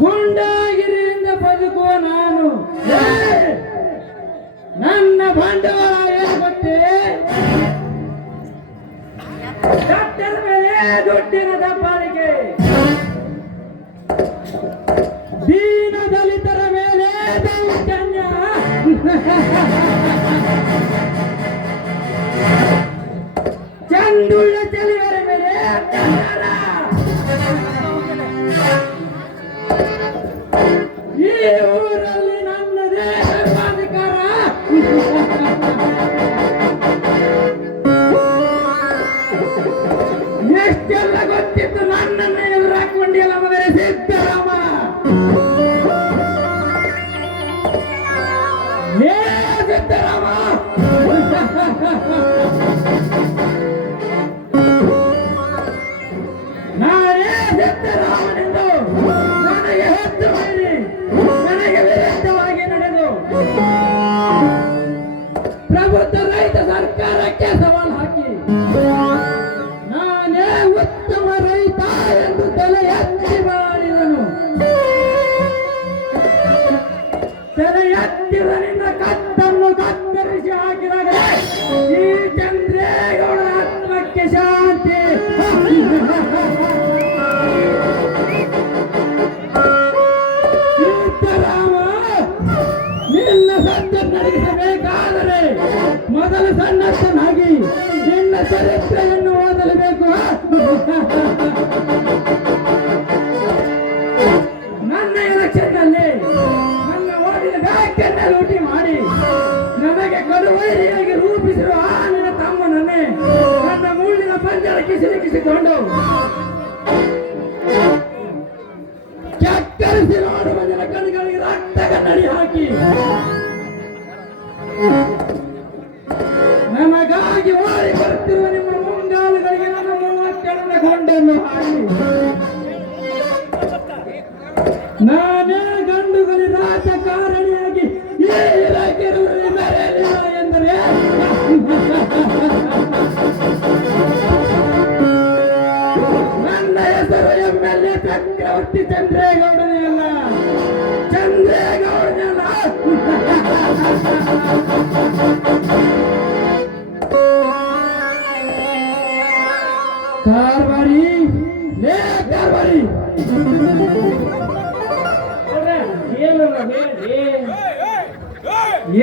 ಗುಂಡಾಗಿರಿಯಿಂದ ಬದುಕುವ ನಾನು ನನ್ನ ಬಂಡವಾಳ ಏನು ಗೊತ್ತೇ? ಡಾಕ್ಟರ್ ಮೇಲೆ ದುಡ್ಡಿನ ದಬ್ಬಾಳಿಕೆ, ದೀನ ದಲಿತರ ಮೇಲೆ ದೌರ್ಜನ್ಯ, ಚಂದುಳ್ಳ ಚೆಲುವರ ಮೇಲೆ ಅತ್ಯಾಚಾರ. ಈ ಊರಲ್ಲಿ ನನ್ನದೇ ಸರ್ವಾಧಿಕಾರ. ಎಷ್ಟೆಲ್ಲ ಗೊತ್ತಿತ್ತು ನನ್ನನ್ನೇ ಎದುರು ಹಾಕೊಂಡಿಲ್ಲ ಮಗನೇ ಸಿದ್ದರಾಮ. ಏ ಸಿದ್ದರಾಮ, ನಾನೇ ಸಿದ್ದರಾಮನೆಂದು ನನಗೆ ಹೆಚ್ಚು ಮಾಡಿ ನನಗೆ ವಿರುದ್ಧವಾಗಿ ನಡೆದು ಪ್ರಬುದ್ಧ ರೈತ ಸರ್ಕಾರಕ್ಕೆ ಸವಾಲು ಹಾಕಿ ನಾನೇ ಉತ್ತಮ ರೈತ ಎಂದು ತಲೆ ಎತ್ತಿ ಮಾಡಿದನು. ತಲೆ ಎತ್ತಿದ ನಿನ್ನ ಕತ್ತನ್ನು ಕತ್ತರಿಸಿ ಹಾಕಿದಾಗ ಈ ಚಂದ್ರೇಗೌಡರ ಆತ್ಮಕ್ಕೆ ಶಾಂತಿ. ಸಿದ್ದರಾಮ, ನಿನ್ನ ಸತ್ಯ ನಡೆಸಬೇಕಾದರೆ ಮೊದಲು ಸಣ್ಣನಾಗಿ ನಿನ್ನ ಚರಿತ್ರೆಯನ್ನು ಓದಲೇಬೇಕು. ನನ್ನ ಎಲೆಕ್ಷನ್ನಲ್ಲಿ ನನ್ನ ಓದಿನ ಬ್ಯಾಗನ್ನು ಲೂಟಿ ಮಾಡಿ ನನಗೆ ಕಡುವೈರಿಯಾಗಿ ರೂಪಿಸಿರುವ ಆ ನಿನ್ನ ತಮ್ಮನನ್ನೇ ನನ್ನ ಮುಳ್ಳಿನ ಪಂಜರಕ್ಕೆ ಸಿಲುಕಿಸಿಕೊಂಡು ಚಕ್ಕರಿಸಿ ನೋಡುವ ಜನ ಕಣ್ಗಳಿಗೆ ರಕ್ತ ಕನ್ನಡಿ ಹಾಕಿ ನಮಗಾಗಿ ಓಡಿ ಬರ್ತಿರುವ ನಿಮ್ಮ ಮುಂಗಾಲುಗಳಿಗೆ ನನ್ನ 32 ಗಂಡನ್ನು ಹಾಕಿ ನಾನೇ ಗಂಡುಗಲಿ ರಾಜಕಾರಣಿಯಾಗಿ ಈ ಇಲಾಖೆಯಲ್ಲಿ ಮೆರೆಯಲಿಲ್ಲ ಎಂದರೆ ನನ್ನ ಹೆಸರು MLA ಚಕ್ರವರ್ತಿ ಚಂದ್ರೇಗೌಡನೇ ಅಲ್ಲ, ಚಂದ್ರೇಗೌಡನೇ ಅಲ್ಲ. ಕಾರ್ಬಾರಿ ಲೇ ಕಾರ್ಬಾರಿ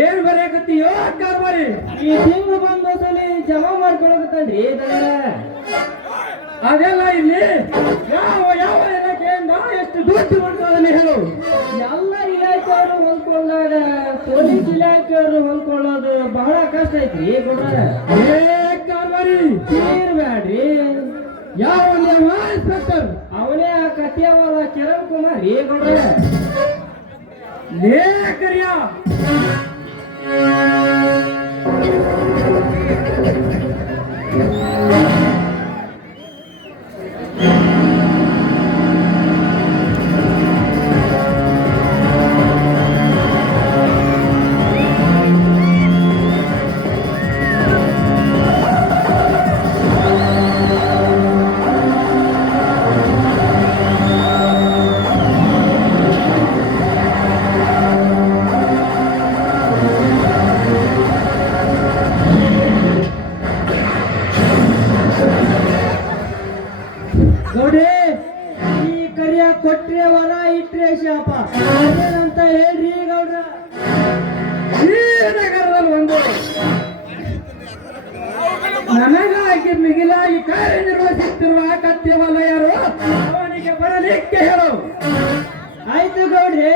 ಏನ್ ಬರೆಯಕತ್ತೀಯೋ ಕಾರ್ಬಾರಿ? ಈ ತಿಂಗಳು ಬಂದ ಸಲಿ ಜಮಾ ಮಾಡ್ಕೊಳಕತ್ತನ್ರಿ ಅದೆಲ್ಲ ಇಲ್ಲಿ ಯಾವ ಯಾವ ಇಲಾಖೆಯಿಂದ ಎಷ್ಟು ದುಡ್ಡು ಮಾಡ್ತಾನೆ ಹೇಳು. ಎಲ್ಲ ಇಲಾಖೆಯವರು ಹೊಂದ್ಕೊಂಡಾಗ ಪೊಲೀಸ್ ಇಲಾಖೆಯವರು ಹೊಂದ್ಕೊಳ್ಳೋದು ಬಹಳ ಕಷ್ಟ ಐತ್ರಿ ಕೊಡ್ರ. ಏ ಕಾರ್ಬಾರಿ ಬೇಡ್ರಿ, ಯಾವ ಇನ್ಸ್ಪೆಕ್ಟರ್ ಅವನೇ ಆ ಕತಿಯವಲ್ಲ ಕಿರಣ್ ಕುಮಾರ್ ಈ ಕೊಡ್ರ. ಲೇ ಕರಿಯ ನೋಡ್ರಿ, ಈ ಕರಿಯ ಕೊಟ್ರೆ ವರ ಇಟ್ರೆ ಶಾಪ ಏನಂತ ಹೇಳ್ರಿ ಗೌಡ್ರ. ಈ ನಗರದಲ್ಲಿ ಒಂದು ನನಗಾಗಿ ಮಿಗಿಲಾಗಿ ಕಾರ್ಯನಿರ್ವಹಿಸುತ್ತಿರುವ ಕತ್ಯವಲಯರು ಅವನಿಗೆ ಬರಲಿಕ್ಕೆ ಹೇಳು. ಆಯ್ತು ಗೌಡ್ರಿ,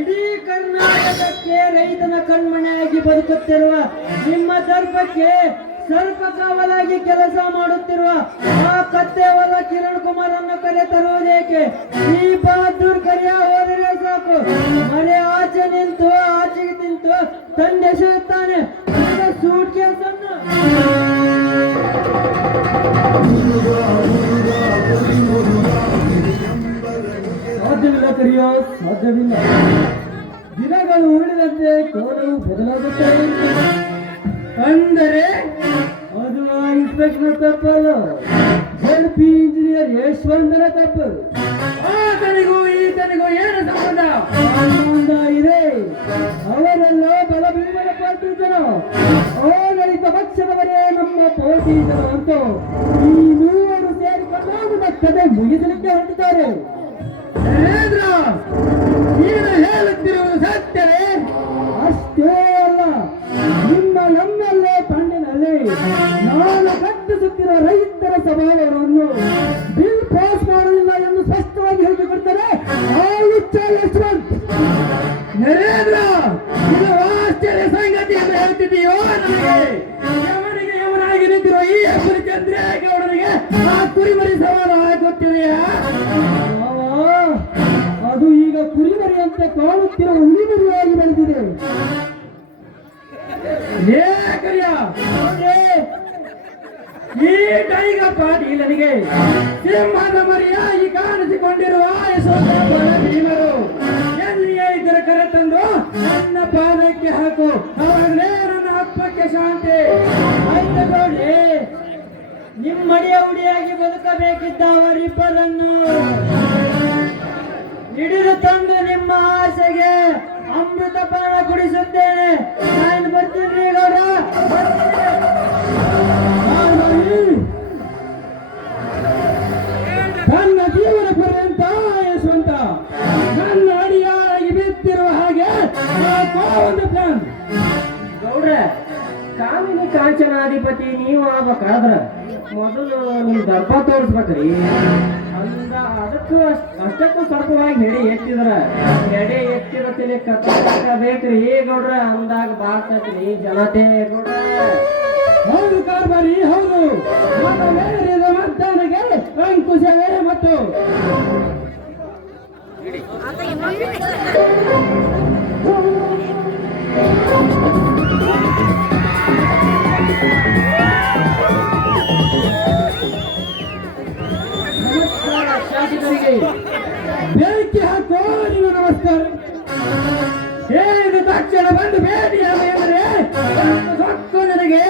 ಇಡೀ ಕರ್ನಾಟಕಕ್ಕೆ ರೈತನ ಕಣ್ಮಣೆಯಾಗಿ ಬದುಕುತ್ತಿರುವ ನಿಮ್ಮ ದರ್ಪಕ್ಕೆ ಸ್ವಲ್ಪ ಕಾವಲಾಗಿ ಕೆಲಸ ಮಾಡುತ್ತಿರುವ ಆ ಕತ್ತೇವಲ ಕಿರಣ್ ಕುಮಾರ್ ಅನ್ನು ಕರೆ ತರುವುದೇಕೆ? ಈ ಬಹದ್ದೂರ್ ಕರಿಯ ಹೋದರೆ ಸಾಕು, ಮನೆ ಆಚೆ ನಿಂತು ಆಚೆಗೆ ನಿಂತು ತಂದೆಸೆಯುತ್ತಾನೆ ಸೂಟ್ ಕೇಸನ್ನು. ಸಾಧ್ಯವಿಲ್ಲ ಕರಿಯ, ಸಾಧ್ಯವಿಲ್ಲ. ದಿನಗಳು ಉಳಿದಂತೆ ಕೋನವು ಬದಲಾಗುತ್ತದೆ. ಅಂದರೆ ಅದು ಇನ್ಸ್ಪೆಕ್ಟರ್ ತಪ್ಪಲ್ಲ, ಜೆಡ್ಪಿ ಇಂಜಿನಿಯರ್ ಯಶವಂತನ ತಪ್ಪು. ಆತನಿಗೂ ಈತನಿಗೂ ಏನು ಸಂಬಂಧ? ಸಂಬಂಧ ಇದೆ. ಅವರೆಲ್ಲ ಬಲಭೀಮನ ಪಾರ್ಟಿತನ, ಆಡಳಿತ ಪಕ್ಷದವರೇ ನಮ್ಮ ಪೋಷಿತನ ಅಂತೂ ಈ ಮೂವರು ಸೇರಿಕೊಂಡು ಕಥೆ ಮುಗಿಸಲಿಕ್ಕೆ ಹೊರಟಿದ್ದಾರೆ. ನರೇಂದ್ರ, ನೀನು ಹೇಳುತ್ತಿರುವುದು ಸತ್ಯವೇ? ಅಷ್ಟೇ ಅಲ್ಲ, ನಿಮ್ಮ ನಮ್ಮಲ್ಲೇ ಪಂಡಿನಲ್ಲಿ ನಾನು ಕಟ್ಟಿಸುತ್ತಿರುವ ರೈತರ ಸಭಾವರನ್ನು ಬಿಲ್ ಪಾಸ್ ಮಾಡುವುದಿಲ್ಲ ಎಂದು ಸ್ಪಷ್ಟವಾಗಿ ಹೇಳಿಕೊಡ್ತಾರೆ ಆ ಹುಚ್ಚ ಯಶವಂತ್. ನರೇಂದ್ರ, ಇದು ಆಶ್ಚರ್ಯ ಸಂಗತಿ ಎಂದು ಹೇಳ್ತಿದ್ದೀಯೋ? ನನಗೆ ಯಮನಿಗೆ ಯಮನಾಗಿ ನಿಂತಿರುವ ಈ ಹೆಸರು ಚಂದ್ರೇಗೌಡನಿಗೆ ಆ ಕುರಿಮರಿ ಸವಾಲು ಆಗುತ್ತಿದೆಯಾ? ಅದು ಈಗ ಕುರಿಮರಿಯಂತೆ ಕಾಣುತ್ತಿರುವ ಉಳಿಮರಿಯಾಗಿ ಬೆಳೆದಿದೆ. ಲೇಖರ್ಯ, ಈ ಟೈಗ ಪಾಟೀಲನಿಗೆ ಸಿಂಹದ ಮರಿಯಾಗಿ ಕಾಣಿಸಿಕೊಂಡಿರುವ ಭೀಮರು ಎಲ್ಲಿಯೇ ಇದ್ದರೆ ಕರೆತಂದು ನನ್ನ ಪಾದಕ್ಕೆ ಹಾಕು, ಅವಾಗಲೇ ನನ್ನ ಅಪ್ಪಕ್ಕೆ ಶಾಂತಿ. ಆಯ್ತು ಗೌಡ್ರಿ, ನಿಮ್ಮಡಿಯ ಉಡಿಯಾಗಿ ಬದುಕಬೇಕಿದ್ದ ಅವರಿಬ್ಬರನ್ನು ಹಿಡಿದು ತಂದು ನಿಮ್ಮ ಆಸೆಗೆ ಅಮೃತ ಪಾನ ಕುಡಿಸುತ್ತೇನೆ. ನಾನು ಬರ್ತೀನಿ ಗೌಡ. ತನ್ನ ಜೀವನ ಪರ್ಯಂತ ಯಶವಂತ ನನ್ನ ಅಡಿಯಾಗಿ ಬಿದ್ದಿರುವ ಹಾಗೆ ಒಂದು ಪ್ಲಾನ್. ಗೌಡ್ರ, ಕಾಮಿನಿ ಕಾಂಚನಾಧಿಪತಿ ನೀವು ಆಗ್ಬೇಕಾದ್ರ ಮೊದಲು ನಿಮ್ ದರ್ಪ ತೋರಿಸ್ಬೇಕ್ರಿ. ಅದಕ್ಕೂ ಅಷ್ಟಕ್ಕೂ ಸ್ವಲ್ಪವಾಗಿ ಹೆಡೆ ಎತ್ತಿದ್ರ ಎಡೆ ಎತ್ತಿದ ತಲೆ ಬೇಕ್ರಿ ಗೌಡ್ರ. ಅಂದಾಗ ಬಾರ್ತೈತ್ರಿ ಜನತೆ ಗೌಡ್ರ. ಹೌದು ಕಾರ್ಬಾರಿ, ಹೌದು. ಮತದಾನಗೆ ಅಂಕುಶವೇ ಮತ್ತು ಬೆಂಕಿ ಹಾಕೋ ನೀವು. ನಮಸ್ಕಾರ. ಹೇಳಿದ ತಕ್ಷಣ ಬಂದು ಭೇಟಿಯಾಗಿ ಅಂದರೆ ಸೊಕ್ಕು ನನಗೆ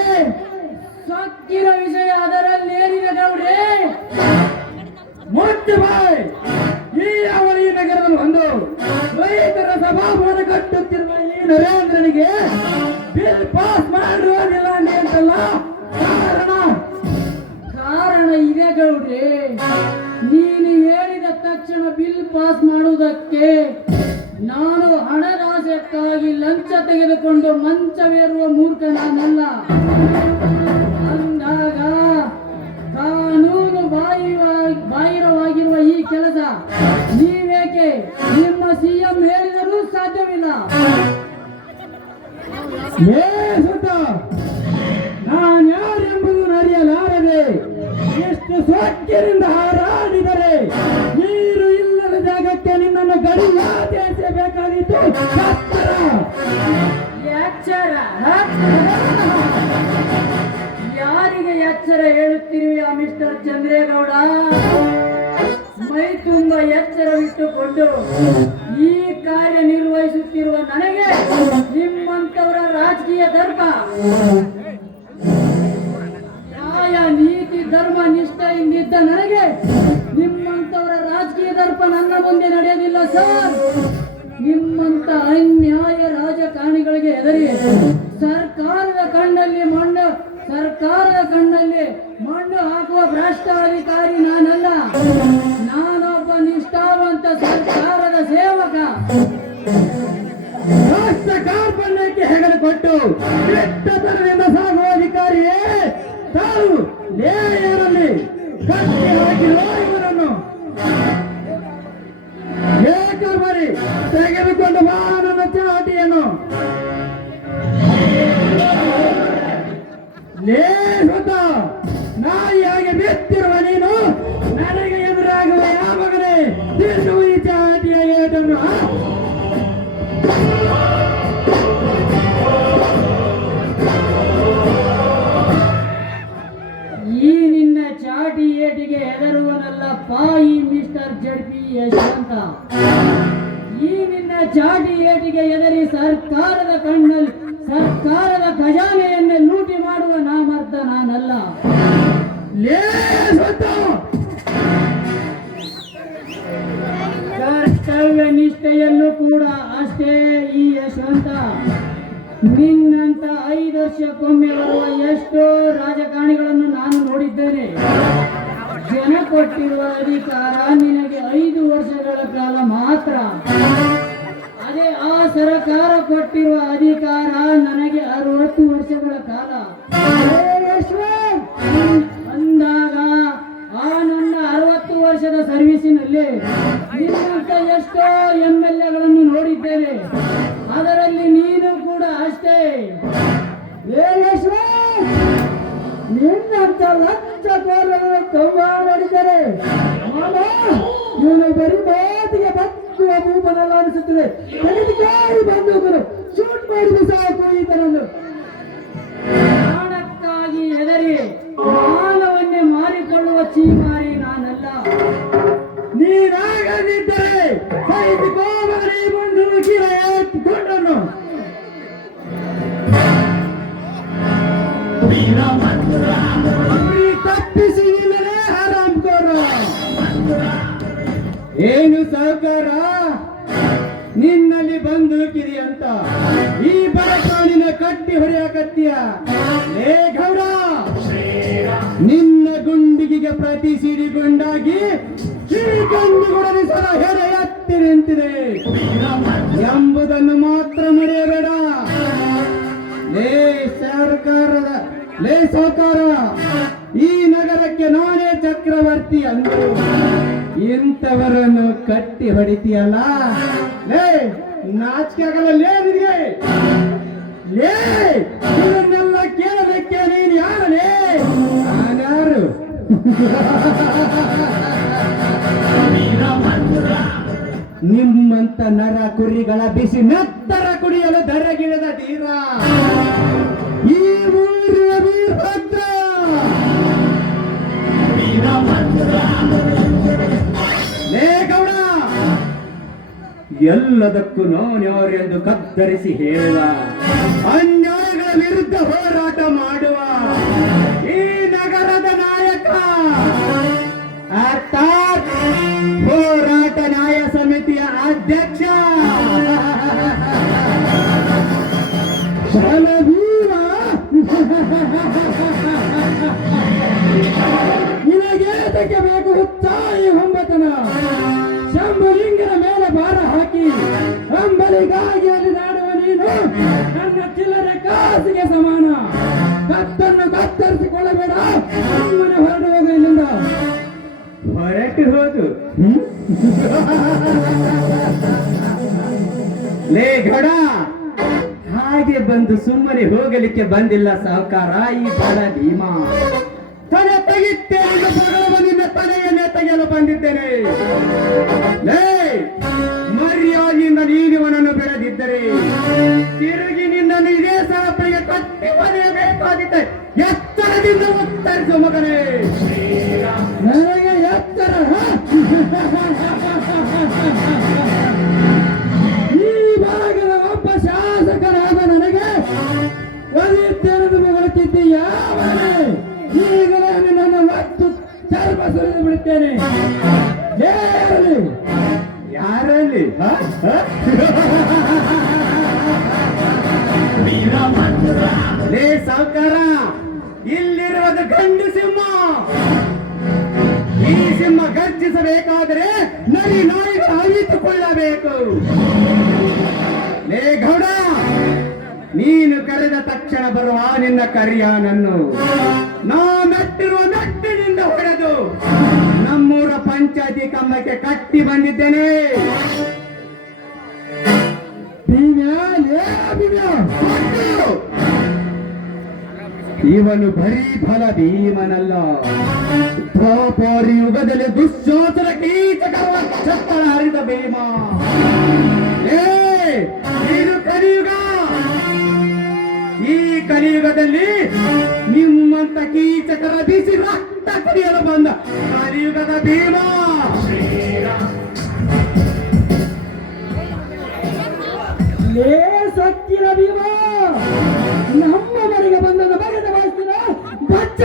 ಸಕ್ಕಿರ ವಿಷಯ ಅದರಲ್ಲೇನಿದೆ ಗೌಡ್ರೆ? ಮುಟ್ಟು ಬಾಯ್. ಈ ಅವಳಿ ನಗರದಲ್ಲಿ ಒಂದು ರೈತರ ಸಭಾಭವನ ಕಟ್ಟುತ್ತಿರುವ ಈ ನರೇಂದ್ರನಿಗೆ ಬಿಲ್ ಪಾಸ್ ಮಾಡುವುದಿಲ್ಲ ಅಂತಲ್ಲ ಕಾರಣ ಇದೆ ಗೌಡ್ರೆ. ನೀನು ಹೇಳಿದ ತಕ್ಷಣ ಬಿಲ್ ಪಾಸ್ ಮಾಡುವುದಕ್ಕೆ ನಾನು ಹಣದಾಸಕ್ಕಾಗಿ ಲಂಚ ತೆಗೆದುಕೊಂಡು ಮಂಚವೇರುವ ಮೂರ್ಖ ನಾನಲ್ಲ. ಅಂದಾಗ ಕಾನೂನು ಬಾಹಿರವಾಗಿರುವ ಈ ಕೆಲಸ ನೀವೇಕೆ ನಿಮ್ಮ ಸಿಎಂ ಹೇಳಿದರೂ ಸಾಧ್ಯವಿಲ್ಲ. ನಾನ್ಯಾರೆಂಬುದು ಅರಿಯಲಾರದೆ ಎಷ್ಟು ಸ್ವಚ್ಛರಿಂದ ಹಾರಾಡಿದರೆ ನೀರು ಇಲ್ಲದ ಜಾಗಕ್ಕೆ ನಿನ್ನನ್ನು ಗಡಿಯಾದೇಶಬೇಕಾಗಿತ್ತು. ಎಚ್ಚರ ಯಾರಿಗೆ ಎಚ್ಚರ ಹೇಳುತ್ತಿರುವೆಯಾ ಮಿಸ್ಟರ್ ಚಂದ್ರೇಗೌಡ? ಮೈ ತುಂಬ ಎಚ್ಚರವಿಟ್ಟುಕೊಂಡು ಈ ಕಾರ್ಯ ನಿರ್ವಹಿಸುತ್ತಿರುವ ನನಗೆ ನಿಮ್ಮಂತವರ ರಾಜಕೀಯ ದರ್ಪ, ನ್ಯಾಯ ನೀತಿ ಧರ್ಮ ನಿಷ್ಠೆಯಿಂದಿದ್ದ ನನಗೆ ನಿಮ್ಮಂತವರ ರಾಜಕೀಯ ದರ್ಪ ನನ್ನ ಮುಂದೆ ನಡೆಯೋದಿಲ್ಲ ಸರ್. ನಿಮ್ಮಂತ ಅನ್ಯಾಯ ರಾಜಕಾರಣಿಗಳಿಗೆ ಹೆದರಿ ಸರ್ಕಾರದ ಕಣ್ಣಲ್ಲಿ ಮಣ್ಣು ಹಾಕುವ ಭ್ರಷ್ಟ ಅಧಿಕಾರಿ ನಾನಲ್ಲ. ನಾನೊಬ್ಬ ನಿಷ್ಠಾವಂತ ಸರ್ಕಾರದ ಸೇವಕ. ರಾಷ್ಟ್ರ ಕಾರ್ಪಣ್ಯಕ್ಕೆ ಹೆಗಲು ಕೊಟ್ಟು ಕೆಟ್ಟತನದಿಂದ ಸಾಗುವ ಅಧಿಕಾರಿಯೇ ತಾನು ಲೇಯರಲ್ಲಿ ಕಟ್ಟಿ ಹಾಕಿರುವ ಇವರನ್ನು ಏಕರ್ಬರಿ ತೆಗೆದುಕೊಂಡು ಬಾ ನನ್ನ ಚಾಟಿಯನ್ನು. ಲೇಸುತ್ತ ನಾಯಿಯಾಗಿ ಬಿತ್ತಿರುವ ನೀನು ನನಗೆ ಎದುರಾಗುವ ಯಾವಾಗಲೇ ತಿನ್ನು ಈ ಚಾಟಿಯ ಏಟನ್ನು. ಈ ನಿನ್ನ ಚಾಟಿ ಏಟಿಗೆ ಹೆದರುವನಲ್ಲಪ್ಪ ಈ ಮಿಸ್ಟರ್ ಜಡ್ಪಿ ಯಶವಂತ. ಈ ನಿನ್ನ ಚಾಟಿ ಏಟಿಗೆ ಹೆದರಿ ಸರ್ಕಾರದ ಖಜಾನೆಯನ್ನೇ ಲೂಟಿ ಮಾಡುವ ನಾಮರ್ಥ ನಾನಲ್ಲ. ಕರ್ತವ್ಯ ನಿಷ್ಠೆಯಲ್ಲೂ ಕೂಡ ಅಷ್ಟೇ ಈ ಯಶವಂತ. ನಿನ್ನಂತ 5 ವರ್ಷಕ್ಕೊಮ್ಮೆ ಬರುವ ಎಷ್ಟೋ ರಾಜಕಾರಣಿಗಳನ್ನು ನಾನು ನೋಡಿದ್ದೇನೆ. ಜನ ಕೊಟ್ಟಿರುವ ಅಧಿಕಾರ ನಿನಗೆ 5 ವರ್ಷಗಳ ಕಾಲ ಮಾತ್ರ. ಅದೇ ಆ ಸರ್ಕಾರ ಕೊಟ್ಟಿರುವ ಅಧಿಕಾರ ನನಗೆ 60 ವರ್ಷಗಳ ಕಾಲ. ಅಂದಾಗ ಆ ನನ್ನ 60 ವರ್ಷದ ಸರ್ವಿಸಿನಲ್ಲಿ ನಿನ್ನಂತ ಎಷ್ಟೋ MLAಗಳನ್ನು ನೋಡಿದ್ದೇನೆ. ಅದರಲ್ಲಿ ನೀನು ಕೂಡ ಅಷ್ಟೇ. ನಿನ್ನಂತ ಲಂಚಕೋರರನ್ನು ತುಂಬಾ ನೋಡಿದ್ದಾರೆ. ಇವನು ಬರೀ ಮಾತಿಗೆ ಬಚ್ಚುವ ಭೂಪನೆಲ್ಲ ಅನಿಸುತ್ತದೆ. ಬಂದವರು ಶೂಟ್ ಮಾಡಿದ ಸಾಕು ಈತನನ್ನು. ಪ್ರಾಣಕ್ಕಾಗಿ ಹೆದರಿ ಮಾನವನ್ನೇ ಮಾರಿಕೊಳ್ಳುವ ಚೀಮಾರಿ ನಾನಲ್ಲ. ನೀನಾಗದಿದ್ದರೆ ಸಹಿಸಿಕೋಬರಿ ಬಂದು ಕಿರ ಎತ್ತಿಕೊಂಡನು. ತಪ್ಪಿಸಿ ಇಲ್ಲದೆ ಹರಾಮ್ಕೋರ. ಏನು ಸಾವುಕಾರ ನಿನ್ನಲ್ಲಿ ಬಂದೂಕಿದೆ ಅಂತ ಈ ಬಡಪಾಣಿನ ಕಟ್ಟಿ ಹೊಡೆಯಕತ್ತೀಯ? ಏ ಗೌಡ, ನಿನ್ನ ಗುಂಡಿಗೆ ಪ್ರತಿ ಸಿಡಿಗುಂಡಾಗಿ ಶ್ರೀಗಂಧುಗೊಡಲಿಸಲ ಹೆಡೆ ಎತ್ತಿ ನಿಂತಿದೆ ಎಂಬುದನ್ನು ಮಾತ್ರ ಮರೆಯಬೇಡ. ಲೇ ಸಾವುಕಾರ, ಈ ನಗರಕ್ಕೆ ನಾನೇ ಚಕ್ರವರ್ತಿ ಅಂದರು ಇಂಥವರನ್ನು ಕಟ್ಟಿ ಹೊಡಿತೀಯಲ್ಲ? ಲೇ ನಾಚಿಕೆ ಆಗಲ್ಲ ಲೇ ನಿನಗೆ? ಲೇ ಇದನ್ನೆಲ್ಲ ಕೇಳಲಿಕ್ಕೆ ನೀನು ಯಾರಲೇ? ನಾನ್ಯಾರು? ನಿಮ್ಮಂತ ನರ ಕುರಿಗಳ ಬಿಸಿ ನತ್ತರ ಕುಡಿಯಲು ದರಗಿಳಿದ ಧೀರ ಈ ಊರಿನ ವೀರಭದ್ರ. ಲೇ ಗೌಡ, ಎಲ್ಲದಕ್ಕೂ ನಾನ್ಯಾರೆಂದು ಕತ್ತರಿಸಿ ಹೇಳುವ, ಅನ್ಯಾಯಗಳ ವಿರುದ್ಧ ಹೋರಾಟ ಮಾಡುವ ಈ ನಗರದ ನಾಯಕ, ಅರ್ಥಾತ್ ಹೋರಾಟ ನ್ಯಾಯ ಸಮಿತಿಯ ಅಧ್ಯಕ್ಷ ಶಲವೀರ. ನಿನಗೆ ಬೇಕು ಹುಚ್ಚಾಯಿ ಆತನ ಶಂಭುಲಿಂಗನ ಮೇಲೆ ಭಾರ ಹಾಕಿ ಅಂಬಲಿಗಾಗಿ ಅಲ್ಲಿ ನಾಡುವ ನೀನು ನನ್ನ ಚಿಲ್ಲರೆ ಕಾಸಿಗೆ ಸಮಾನ. ಕತ್ತನ್ನು ಕತ್ತರಿಸಿಕೊಳ್ಳಬೇಡ, ಸುಮ್ಮನೆ ಹೊರಟು ಹೋಗು ಇಲ್ಲಿಂದ. ಹೊರಟು ಹೋದು ಲೇ ಘಡ, ಹಾಗೆ ಬಂದು ಸುಮ್ಮನೆ ಹೋಗಲಿಕ್ಕೆ ಬಂದಿಲ್ಲ ಸಾಹುಕಾರ. ಈ ಬಡ ಭೀಮ ತಲೆ ತೆಗಿತ್ತೇನೆ, ನಿನ್ನ ತಲೆಯನ್ನೇ ತೆಗೆಯಲು ಬಂದಿದ್ದೇನೆ. ಲೇ, ಮರ್ಯಾದೆಯಿಂದ ನೀನಿವನನ್ನು ಬೆಳೆದಿದ್ದರೆ ತಿರುಗಿ ನಿನ್ನನ್ನು ಇದೇ ಸರಪಳಿಗೆ ಕಟ್ಟಿ ಮನೆಯಬೇಕಾದಿದ್ದೆ. ಎತ್ತರದಿಂದ ಉತ್ತರಿಸು ಮಗನೇ. ನನಗೆ ಎತ್ತರ ಈ ಭಾಗದ ಒಬ್ಬ ಶಾಸಕರಾದ ನನಗೆ ಒಲಿಯುತ್ತೇನೆಂದು ಹೊರಟಿದ್ದೀಯಾವನೇ? ಈಗಲೇ ನಿನ್ನನ್ನು ಮತ್ತು ಚರ್ಮ ಸುರಿದು ಬಿಡುತ್ತೇನೆ. ಯಾರಲ್ಲಿ ಯಾರಲ್ಲಿ ಲೇ ಸಾವುಕಾರ, ಇಲ್ಲಿರುವುದು ಗಂಡು ಸಿಂಹ. ಈ ಸಿಂಹ ಗರ್ಜಿಸಬೇಕಾದರೆ ನರಿ ನಾಯಿಗಳು ಅರಿತುಕೊಳ್ಳಬೇಕು. ಲೇ ಗೌಡ, ನೀನು ಕರೆದ ತಕ್ಷಣ ಬರುವ ನಿನ್ನ ಕರಿಯಾನನ್ನು ನಾ ಮೆಟ್ಟಿರುವ ಮೆಟ್ಟಿನಿಂದ ಹೊಡೆದು ನಮ್ಮೂರ ಪಂಚಾಯತಿ ಕಂಬಕ್ಕೆ ಕಟ್ಟಿ ಬಂದಿದ್ದೇನೆ. ಇವನು ಬರೀ ಫಲ ಭೀಮನಲ್ಲ, ದ್ವಾಪರ ಯುಗದಲ್ಲಿ ದುಶ್ಶಾಸನ ಕೀಚಕರ ಚಪ್ಪಳ ಹರಿದ ಭೀಮ. ಇದು ಕಲಿಯುಗ. ಈ ಕಲಿಯುಗದಲ್ಲಿ ನಿಮ್ಮಂತ ಕೀಚಕರ ಬಿಸಿ ರಕ್ತ ಕುಡಿಯಲು ಬಂದ ಕಲಿಯುಗದ ಭೀಮ. ಲೇ ಸಕ್ಕಿನ ಭೀಮ, ನಮ್ಮ ಮನೆಗೆ ಬಂದದ ಬಗೆದ ಮಾಡ್ತೀರ ಬಚ್ಚ.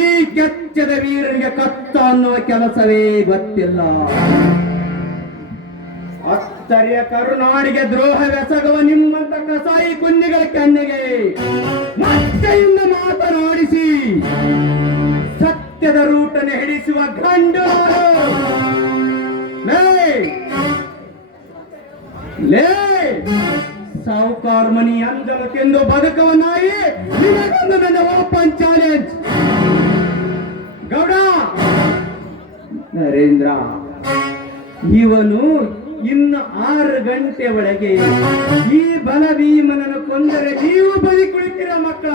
ಈ ಕೆಚ್ಚದ ವೀರನಿಗೆ ಕತ್ತ ಅನ್ನುವ ಕೆಲಸವೇ ಗೊತ್ತಿಲ್ಲ. ಅತ್ತರಿಯ ಕರುನಾಡಿಗೆ ದ್ರೋಹವೆಸಗುವ ನಿಮ್ಮಂತ ಕಸಾಯಿ ಕುನ್ನಿಗಳ ಕಣ್ಣಿಗೆ ಮಚ್ಚೆಯಿಂದ ಮಾತನಾಡಿಸಿ ಸತ್ಯದ ರೂಟನ್ನು ಹಿಡಿಸುವ ಗಂಡು. ಲೇ ಸಾವುಕಾರ ಮನಿ ಅಂಜಲಕ್ಕೆಂದು ಬದುಕುವ ನಾಯಿ, ನಿನಗೊಂದು ನನ್ನ ಓಪನ್ ಚಾಲೆಂಜ್. ಗೌಡ ನರೇಂದ್ರ, ಇವನು ಇನ್ನು 6 ಗಂಟೆ ಒಳಗೆ ಈ ಬಲಭೀಮನನ್ನು ಕೊಂದರೆ ನೀವು ಬಲಿ ಕುಳಿತಿರ ಮಕ್ಕಳ.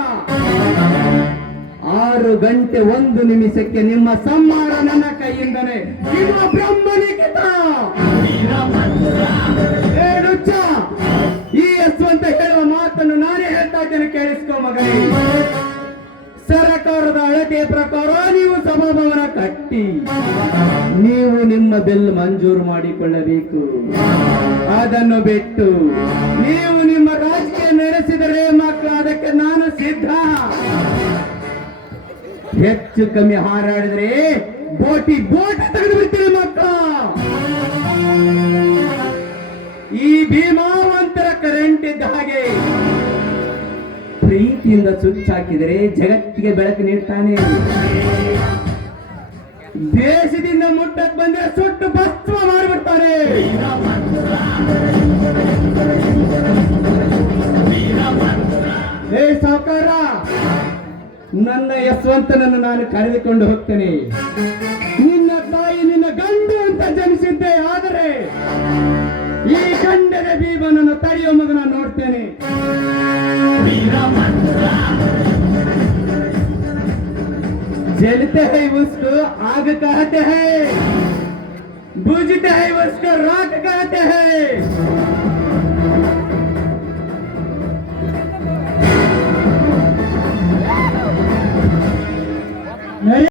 6 ಗಂಟೆ 1 ನಿಮಿಷಕ್ಕೆ ನಿಮ್ಮ ಸಂಹಾರ ನನ್ನ ಕೈಯಿಂದಲೇ. ನಿಮ್ಮ ಬ್ರಹ್ಮಲಿಖಿತ. ನುಚ್ಚ, ಈ ಯಶವಂತ ಹೇಳುವ ಮಾತನ್ನು ನಾನೇ ಹೇಳ್ತಾ ಇದ್ದೇನೆ, ಕೇಳಿಸ್ಕೋ ಮಗನೇ. ಸರ್ಕಾರದ ಅಳತೆ ಪ್ರಕಾರ ನೀವು ಸಭಾಭವನ ಕಟ್ಟಿ ನೀವು ನಿಮ್ಮ ಬಿಲ್ ಮಂಜೂರು ಮಾಡಿಕೊಳ್ಳಬೇಕು. ಅದನ್ನು ಬಿಟ್ಟು ನೀವು ನಿಮ್ಮ ರಾಜಕೀಯ ನಡೆಸಿದರೆ ಮಕ್ಕಳು, ಅದಕ್ಕೆ ನಾನು ಸಿದ್ಧ. ಹೆಚ್ಚು ಕಮ್ಮಿ ಹಾರಾಡಿದ್ರೆ ಬೋಟಿ ತೆಗೆದು ಬಿಡ್ತೀರಿ ಮಕ್ಕಳ. ಈ ಭೀಮಾವಂತರ ಕರೆಂಟ್ ಇದ್ದ ಹಾಗೆ ಪ್ರೀತಿಯಿಂದ ಸ್ವಿಚ್ ಹಾಕಿದರೆ ಜಗತ್ತಿಗೆ ಬೆಳಕು ನೀಡ್ತಾನೆ. ದೇಶದಿಂದ ಮುಟ್ಟಕ್ ಬಂದ್ರೆ ಸುಟ್ಟು ಭಸ್ಮ ಮಾಡಿಬಿಡ್ತಾರೆ. ಹೇ ಸಾವುಕಾರ, ನನ್ನ ಯಶವಂತನನ್ನು ನಾನು ಕರೆದುಕೊಂಡು ಹೋಗ್ತೇನೆ. ನಿನ್ನ ತಾಯಿ ನಿನ್ನ ಗಂಡು ಅಂತ ಜನಿಸಿದ್ದೆ, ಆದರೆ ಈ ಗಂಡನ ಭೀಮನನ್ನು ತಡೆಯುವ ಮಗನ ನೋಡ್ತೇನೆ. जलते हैं उसको आग कहते हैं, बुझते हैं उसको राख कहते हैं.